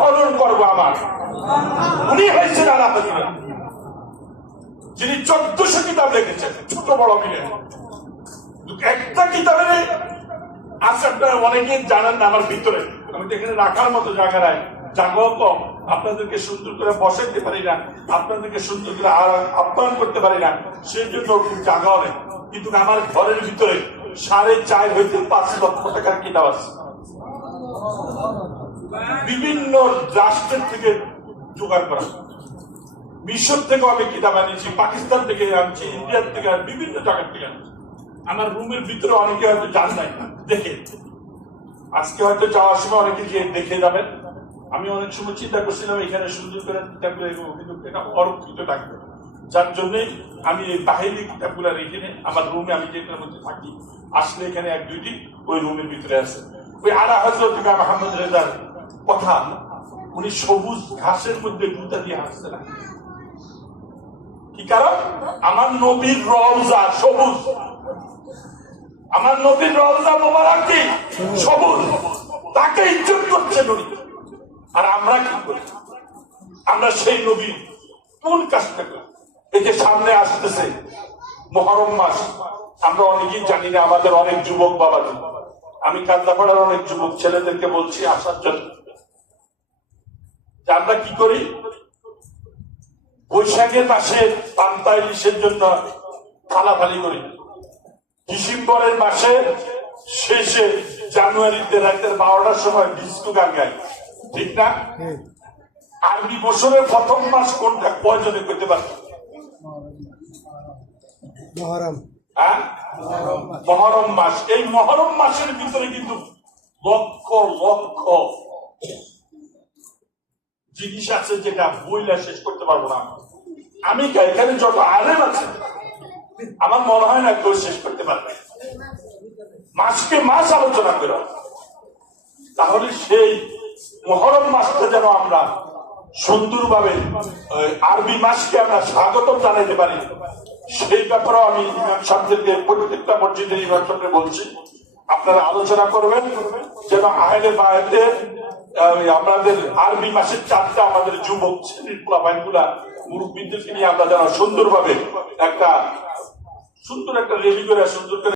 পালন করবো আমার উনি হয়েছেন আলা হযরত, যিনি 1400 কিতাব লিখেছেন ছোট বড় মিলে। একটা কিতাবের আছে, আপনারা অনেকেই জানেন না আমার ভিতরে, আমি তো এখানে রাখার মতো জায়গা নাই, জায়গাও কম, আপনাদেরকে সুন্দর করে বসাইতে পারি না, আপনাদেরকে সুন্দর করে আপ্যায়ন করতে পারি না, সেই জন্য জায়গাও নেই। কিন্তু আমার ঘরের ভিতরে 4.5 হইতে 5 লক্ষ টাকার কিতাব আছে। বিভিন্ন রাষ্ট্রের থেকে জোগাড় করা, মিশর থেকে আমি কিতাব আনিছি, পাকিস্তান থেকে আনছি, ইন্ডিয়ার থেকে, বিভিন্ন জায়গার থেকে আনছি। আমার রুমের ভিতরে অনেকে হয়তো জান নাই, দেখে আজকে হয়তো যাওয়ার সময় অনেকে গিয়ে দেখে যাবেন। আমি অনেক সময় চিন্তা করছিলাম এখানে সুন্দর করে কিতাবগুলো, কিন্তু এটা অরক্ষিত থাকবে, যার জন্যই আমি এই বাহিনী কিতাবগুলো রেখে আমার রুমে, আমি যেটার মধ্যে থাকি, আসলে এখানে 1-2টি ওই রুমের ভিতরে আছে। ওই আলা হযরত ইমাম আহমদ রেজার কথা, উনি সবুজ ঘাসের মধ্যে জুতা দিয়ে হাসছে না, কি কারণ? আমার নবীর রওজা সবুজ, আমার নবীর রওজা মোবারক কি সবুজ, তাকে ইজ্জত করছে নবী। আর আমরা কি করি? আমরা সেই নবীর কোন কাজটা করি? এই যে সামনে আসতেছে মুহররম মাস, আমরা অনেকেই জানি না, আমাদের অনেক যুবক বাবাজি, আমি কান্দাপাড়ার অনেক যুবক ছেলেদেরকে বলছি আসার জন্য, যে আমরা কি করি? বৈশাখের মাসে পান্তা ইলিশের জন্য ফালাফালি করি, ডিসেম্বরের মাসে শেষে জানুয়ারিতে রাতের 12টার সময় ডিস্কো গান গাই, ঠিক না? আরবি বছরের প্রথম মাস কোনটা? কয়জনে করতে পারবে? মহরম মাস। এই মহরম মাসের ভিতরে কিন্তু লক্ষ লক্ষ জিনিস আছে যেটা বইলা শেষ করতে পারবো না। আমি এখানে যত আলেম আছে আমার মনে হয় না কেউ শেষ করতে পারবে, মাসকে মাস আলোচনা করে। তাহলে সেই মুহররম মাসটা যেন আমরা সুন্দরভাবে, আরবি মাসকে আমরা স্বাগত জানাইতে পারি, সেই ব্যাপারে আমি ইমাম সাহেবদেরকে, প্রত্যেকটা মসজিদের ইমাম সাহেবকে বলছি, আপনারা আলোচনা করবেন যেন আহলে বায়াতে আমাদের আরবি মাসের 4টা আমাদের যুবক শ্রেণীর পোলাপাইনগুলা মুরব্বীদেরকে নিয়ে আমরা যেন সুন্দরভাবে একটা রেলি করে সুন্দর করে